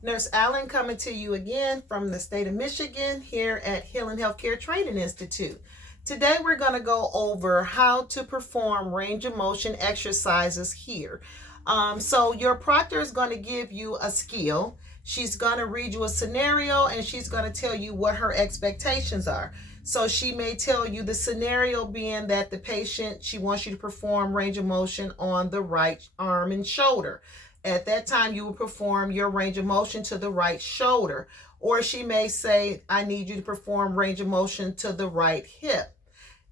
Nurse Allen coming to you again from the state of Michigan here at Healing Healthcare Training Institute. Today we're going to go over how to perform range of motion exercises here. So your proctor is going to give you a skill. She's going to read you a scenario and she's going to tell you what her expectations are. So she may tell you the scenario being that the patient, she wants you to perform range of motion on the right arm and shoulder. At that time, you will perform your range of motion to the right shoulder. Or she may say, I need you to perform range of motion to the right hip.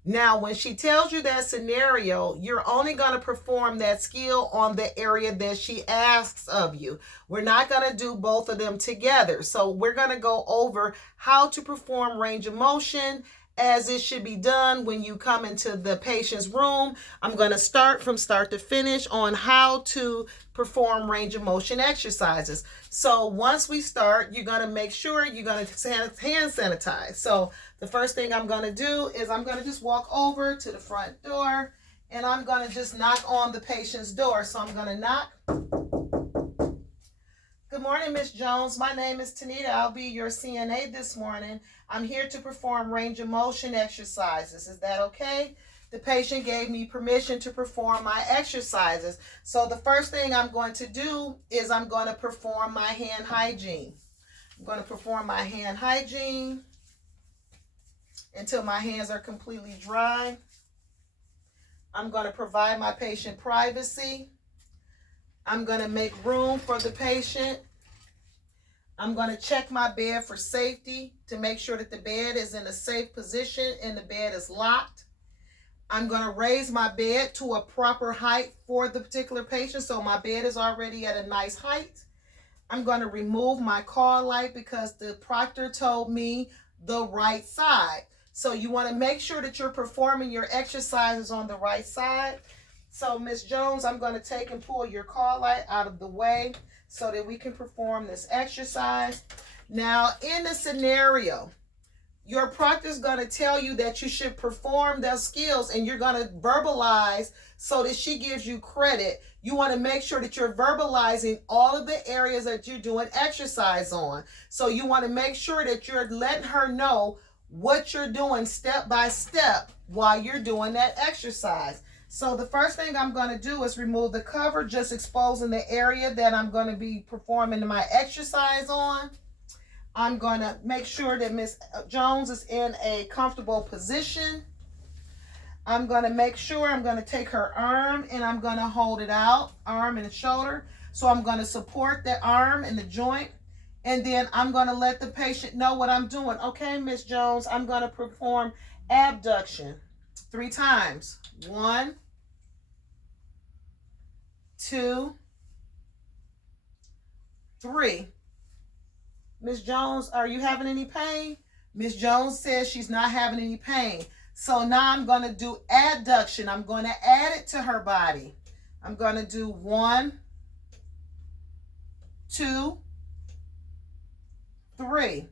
Now, when she tells you that scenario, you're only going to perform that skill on the area that she asks of you. We're not going to do both of them together. So we're going to go over how to perform range of motion as it should be done when you come into the patient's room. I'm going to start from start to finish on how to perform range of motion exercises. So once we start, you're going to make sure you're going to hand sanitize. So the first thing I'm going to do is I'm going to just walk over to the front door and I'm going to just knock on the patient's door. So I'm going to knock. Good morning, Ms. Jones. My name is Tanita. I'll be your CNA this morning. I'm here to perform range of motion exercises. Is that okay? The patient gave me permission to perform my exercises. So the first thing I'm going to do is I'm going to perform my hand hygiene. I'm going to perform my hand hygiene until my hands are completely dry. I'm going to provide my patient privacy. I'm going to make room for the patient. I'm going to check my bed for safety to make sure that the bed is in a safe position and the bed is locked. I'm going to raise my bed to a proper height for the particular patient, so my bed is already at a nice height. I'm going to remove my call light because the proctor told me the right side. So you want to make sure that you're performing your exercises on the right side. So Ms. Jones, I'm going to take and pull your call light out of the way so that we can perform this exercise. Now, in the scenario, your proctor is going to tell you that you should perform those skills and you're going to verbalize so that she gives you credit. You want to make sure that you're verbalizing all of the areas that you're doing exercise on. So you want to make sure that you're letting her know what you're doing step by step while you're doing that exercise. So the first thing I'm going to do is remove the cover, just exposing the area that I'm going to be performing my exercise on. I'm going to make sure that Ms. Jones is in a comfortable position. I'm going to make sure I'm going to take her arm and I'm going to hold it out, arm and shoulder. So I'm going to support the arm and the joint. And then I'm going to let the patient know what I'm doing. Okay, Ms. Jones, I'm going to perform abduction 3 times. 1, 2, 3. Ms. Jones, are you having any pain? Ms. Jones says she's not having any pain. So now I'm going to do adduction. I'm going to add it to her body. I'm going to do 1, 2, 3.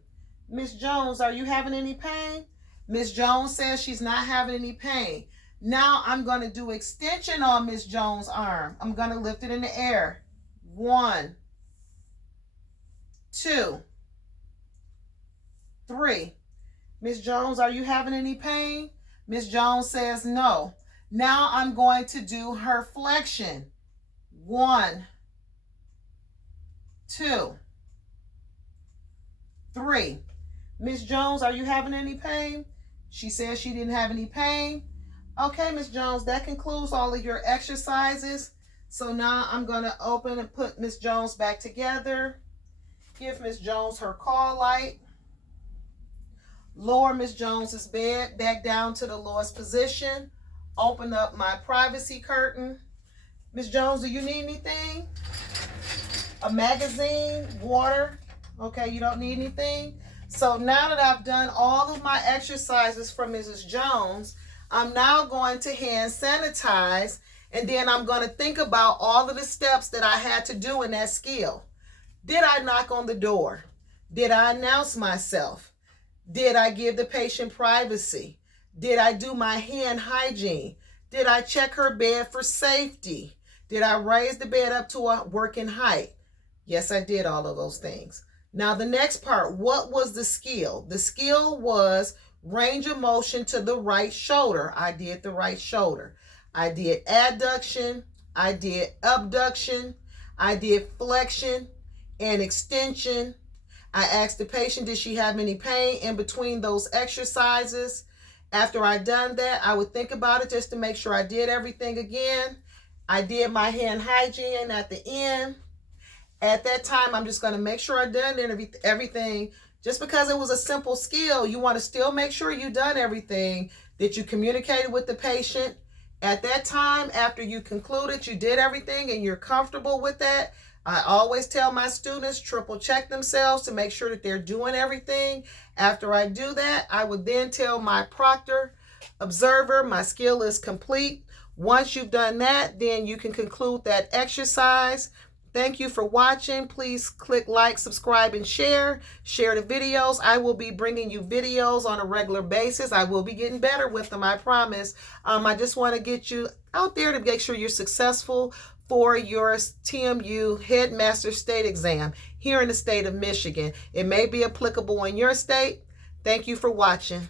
Ms. Jones, are you having any pain? Ms. Jones says she's not having any pain. Now I'm going to do extension on Ms. Jones' arm. I'm going to lift it in the air. 1, 2, 3. Ms. Jones, are you having any pain? Ms. Jones says no. Now I'm going to do her flexion. 1, 2, 3. Ms. Jones, are you having any pain? She says she didn't have any pain. Okay, Ms. Jones, that concludes all of your exercises. So now I'm going to open and put Ms. Jones back together. Give Ms. Jones her call light. Lower Ms. Jones's bed back down to the lowest position. Open up my privacy curtain. Ms. Jones, do you need anything? A magazine, water? Okay, you don't need anything? So now that I've done all of my exercises for Mrs. Jones, I'm now going to hand sanitize, and then I'm going to think about all of the steps that I had to do in that skill. Did I knock on the door? Did I announce myself? Did I give the patient privacy? Did I do my hand hygiene? Did I check her bed for safety? Did I raise the bed up to a working height? Yes, I did all of those things. Now, the next part, what was the skill? The skill was range of motion to the right shoulder. I did the right shoulder. I did adduction. I did abduction. I did flexion and extension. I asked the patient, did she have any pain in between those exercises? After I done that, I would think about it just to make sure I did everything again. I did my hand hygiene at the end. At that time, I'm just going to make sure I done everything. Just because it was a simple skill, you want to still make sure you done everything, that you communicated with the patient. At that time, after you concluded, you did everything and you're comfortable with that. I always tell my students, triple check themselves to make sure that they're doing everything. After I do that, I would then tell my proctor, observer, my skill is complete. Once you've done that, then you can conclude that exercise. Thank you for watching. Please click like, subscribe, and share. Share the videos. I will be bringing you videos on a regular basis. I will be getting better with them, I promise. I just want to get you out there to make sure you're successful for your TMU Headmaster State Exam here in the state of Michigan. It may be applicable in your state. Thank you for watching.